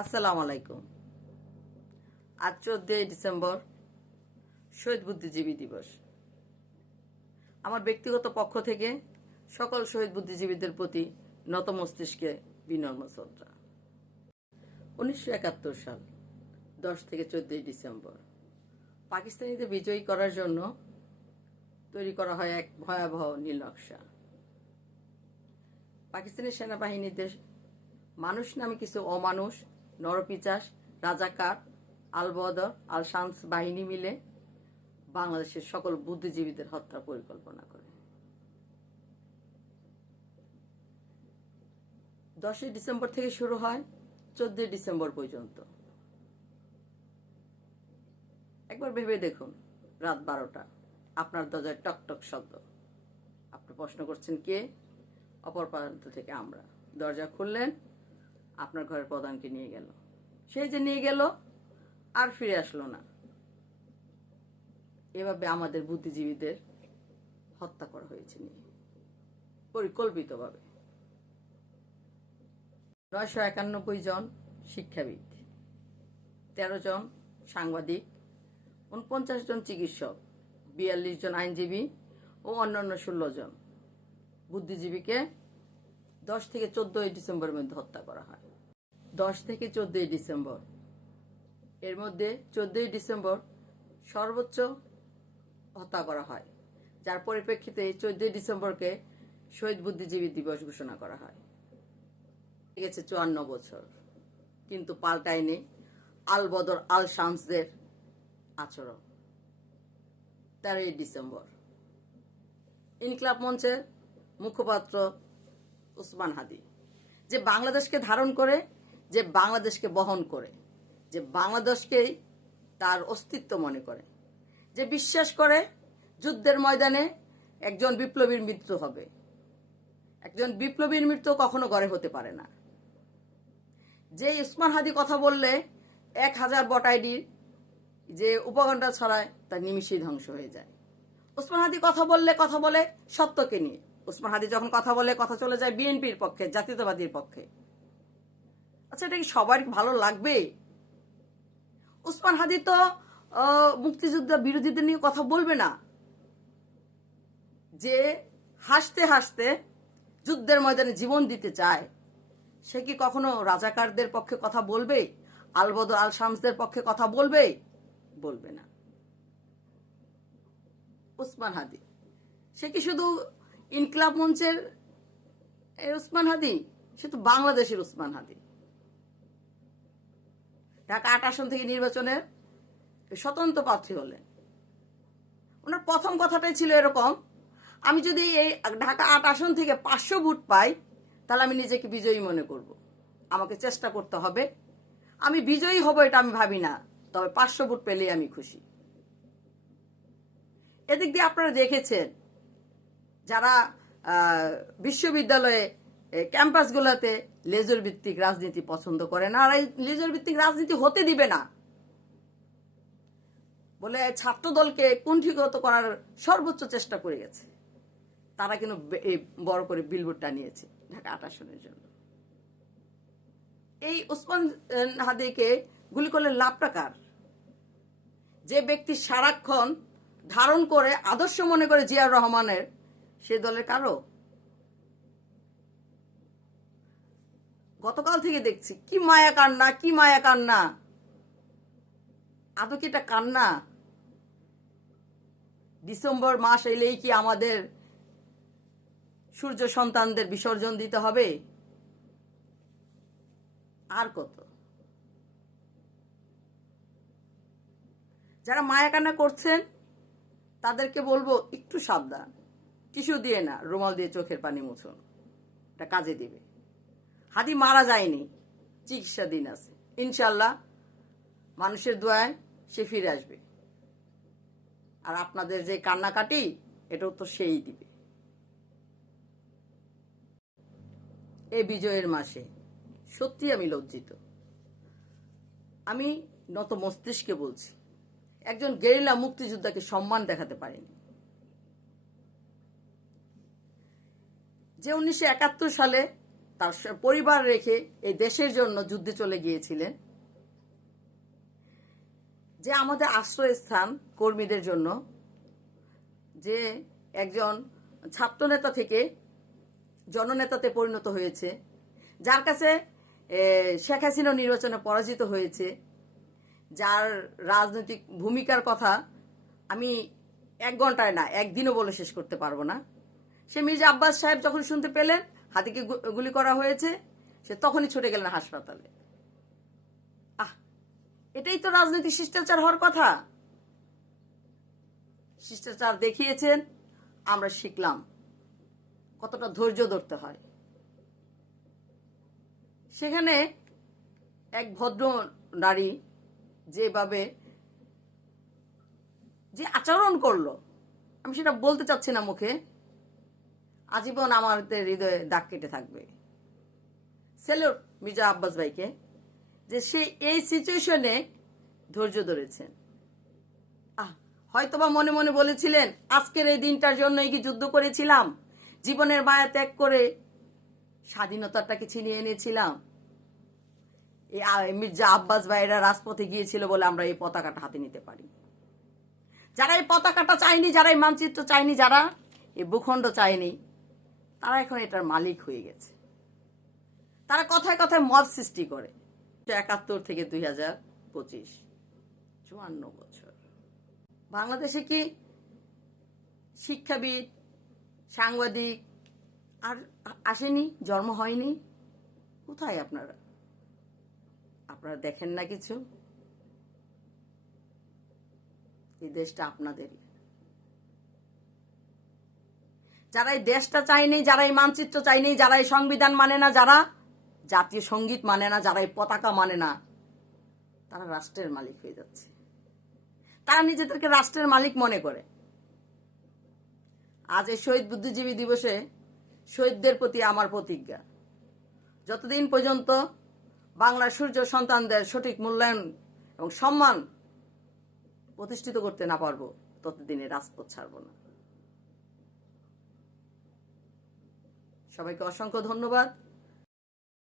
আসসালামু আলাইকুম। আজ 14 ডিসেম্বর শহীদ বুদ্ধিজীবী দিবস। আমার ব্যক্তিগত পক্ষ থেকে সকল শহীদ বুদ্ধিজীবীদের প্রতি নত মস্তিষ্কে বিনম্র শ্রদ্ধা। 1971 সাল 10 থেকে 14 ডিসেম্বর পাকিস্তানিদের বিজয়ী করার জন্য তৈরি করা হয় এক ভয়াবহ নীল নকশা। পাকিস্তানি সেনাবাহিনীদের মানুষ নামে কিছু অমানুষ, নরপিচাস, রাজাকার, আল বদর, আল শামস বাহিনী মিলে বাংলাদেশের সকল বুদ্ধিজীবীদের হত্যার পরিকল্পনা করে। 10 ডিসেম্বর থেকে শুরু হয় 14 ডিসেম্বর পর্যন্ত। একবার ভেবে দেখুন, রাত 12টা, আপনার দরজায় টকটক শব্দ। আপনি প্রশ্ন করছেন কে? অপর প্রান্ত থেকে আমরা। দরজা খুললেন, আপনার ঘরের প্রধানকে নিয়ে গেল। সেই যে নিয়ে গেল আর ফিরে আসলো না। এভাবে আমাদের বুদ্ধিজীবীদের হত্যা করা হয়েছে পরিকল্পিতভাবে। 991 জন শিক্ষাবিদ, 13 জন সাংবাদিক, 49 জন চিকিৎসক, 42 জন আইনজীবী ও অন্যান্য 16 জন বুদ্ধিজীবীকে 10 থেকে 14 ডিসেম্বরের মধ্যে হত্যা করা হয়। 10 থেকে 14 ডিসেম্বর, এর মধ্যে 14 ডিসেম্বর সর্বোচ্চ হত্যা করা হয়, যার পরিপ্রেক্ষিতে 14 ডিসেম্বরকে শহীদ বুদ্ধিজীবী দিবস ঘোষণা করা হয়। গেছে 54 বছর, কিন্তু পাল্টায়নি আল বদর আল শামসদের আচরণ। 13 ডিসেম্বর ইনকিলাব মঞ্চের মুখপাত্র ওসমান হাদি, যে বাংলাদেশকে ধারণ করে, যে বাংলাদেশকে বহন করে, যে বাংলাদেশকেই তার অস্তিত্ব মনে করে, যে বিশ্বাস করে যুদ্ধের ময়দানে একজন বিপ্লবীর মৃত্যু হবে। একজন বিপ্লবীর মৃত্যু কখনো ঘরে হতে পারে না। যে ওসমান হাদি কথা বললে 1000 বট আইডির যে উপকণ্ঠা ছড়ায় তার নিমিষেই ধ্বংস হয়ে যায়। ওসমান হাদি কথা বলে সত্যকে নিয়ে। ওসমান হাদি যখন কথা বলে, কথা চলে যায় বিএনপির পক্ষে, জাতীয়তাবাদীর পক্ষে। আচ্ছা, এটা কি সবার ভালো লাগবে? ওসমান হাদি তো মুক্তিযুদ্ধ বিরোধীদের নিয়ে কথা বলবে না। যে হাসতে হাসতে যুদ্ধের ময়দানে জীবন দিতে চায়, সে কি কখনো রাজাকারদের পক্ষে কথা বলবে? আল বদর আল শামসদের পক্ষে কথা বলবে? বলবে না। ওসমান হাদি সে কি শুধু ইনকিলাব মঞ্চের ওসমান হাদি? সে তো বাংলাদেশের ওসমান হাদি। ঢাকা 8 আসন থেকে নির্বাচনের স্বতন্ত্র প্রার্থী হলেন। ওনার প্রথম কথাটাই ছিল এরকম, আমি যদি এই ঢাকা 8 আসন থেকে 500 ভোট পাই, তাহলে আমি নিজেকে বিজয়ী মনে করব। আমাকে চেষ্টা করতে হবে, আমি বিজয়ী হব এটা আমি ভাবি না, তবে 500 ভোট পেলেই আমি খুশি। এদিক দিয়ে আপনারা দেখেছেন, যারা বিশ্ববিদ্যালয়ে ক্যাম্পাসগুলোতে লেজার ভিত্তিক রাজনীতি পছন্দ করে না, আর এই লেজার ভিত্তিক রাজনীতি হতে দিবে না বলে ছাত্র দলকে কুণ্ঠিত করার সর্বোচ্চ চেষ্টা করে গেছে। তারা কিন্তু বড় করে বিলবোর্ড টানিয়েছে ঢাকা 8 আসনের জন্য। এই ওসমান হাদিকে গুলি করলে লাভটা কার? যে ব্যক্তি সারাক্ষণ ধারণ করে আদর্শ মনে করে জিয়াউর রহমানের, সে দলের কারো? গতকাল থেকে দেখছি কি মায়া কান্না, কি মায়া কান্না। আদৌ কি এটা কান্না? ডিসেম্বর মাস এলেই কি আমাদের সূর্য সন্তানদের বিসর্জন দিতে হবে? আর কত? যারা মায়া কান্না করছেন তাদেরকে বলবো একটু সাবধান। টিস্যু দিয়ে না, রুমাল দিয়ে চোখের পানি মুছুন, এটা কাজে দিবে। হাদি মারা যায়নি, চিকিৎসাধীন আছে। ইনশাল্লাহ মানুষের দোয়ায় সে ফিরে আসবে। আর আপনাদের যে কান্নাকাটি, এটাও তো সেই দিবে। এই বিজয়ের মাসে সত্যি আমি লজ্জিত। আমি নত মস্তিষ্কে বলছি, একজন গেরিলা মুক্তিযোদ্ধাকে সম্মান দেখাতে পারেনি। যে 1971 সালে তার পরিবার রেখে এই দেশের জন্য যুদ্ধে চলে গিয়েছিলেন, যে আমাদের আশ্রয়স্থান কর্মীদের জন্য, যে একজন ছাত্রনেতা থেকে জননেতাতে পরিণত হয়েছে, যার কাছে শেখ হাসিনা নির্বাচনে পরাজিত হয়েছে, যার রাজনৈতিক ভূমিকার কথা আমি 1 ঘন্টায় না, একদিনও বলে শেষ করতে পারবো না। সে মির্জা আব্বাস সাহেব যখন শুনতে পেলেন হাতিকে গুলি করা হয়েছে, সে তখনই ছুটে গেলেন হাসপাতালে। এটাই তো রাজনৈতিক শিষ্টাচার হওয়ার কথা। শিষ্টাচার দেখিয়েছেন, আমরা শিখলাম কতটা ধৈর্য ধরতে হয়। সেখানে এক ভদ্র নারী যেভাবে যে আচরণ করলো, আমি সেটা বলতে চাচ্ছি না মুখে, আজীবন আমাদের হৃদয়ে দাগ কেটে থাকবে। স্যালুট মির্জা আব্বাস ভাইকে, যে সে এই সিচুয়েশনে ধৈর্য ধরেছেন। হয়তোবা মনে মনে বলেছিলেন, আজকের এই দিনটার জন্যই কি যুদ্ধ করেছিলাম, জীবনের মায়া ত্যাগ করে স্বাধীনতাটাকে ছিনিয়ে এনেছিলাম। এই মির্জা আব্বাস ভাইরা রাজপথে গিয়েছিল বলে আমরা এই পতাকাটা হাতে নিতে পারি। যারা এই পতাকাটা চায়নি, যারা এই মানচিত্র চায়নি, যারা এই ভূখণ্ড চায়নি, তারা এখন এটার মালিক হয়ে গেছে। তারা কথায় কথায় মব সৃষ্টি করে। 71 থেকে 2025, 54 বছর। বাংলাদেশে কি শিক্ষাবিদ, সাংবাদিক আর আসেনি, জন্ম হয়নি? কোথায় আপনারা? আপনারা দেখেন না কিছু? এই দেশটা আপনাদেরই। যারা এই দেশটা চায়নি, যারা এই মানচিত্র চায়নি, যারা এই সংবিধান মানে না, যারা জাতীয় সঙ্গীত মানে না, যারা এই পতাকা মানে না, তারা রাষ্ট্রের মালিক হয়ে যাচ্ছে। তারা নিজেদেরকে রাষ্ট্রের মালিক মনে করে। আজ এই শহীদ বুদ্ধিজীবী দিবসে শহীদদের প্রতি আমার প্রতিজ্ঞা, যতদিন পর্যন্ত বাংলার সূর্য সন্তানদের সঠিক মূল্যায়ন এবং সম্মান প্রতিষ্ঠিত করতে না পারবো, ততদিনে রাজপথ ছাড়ব না। সবাইকে অসংখ্য ধন্যবাদ।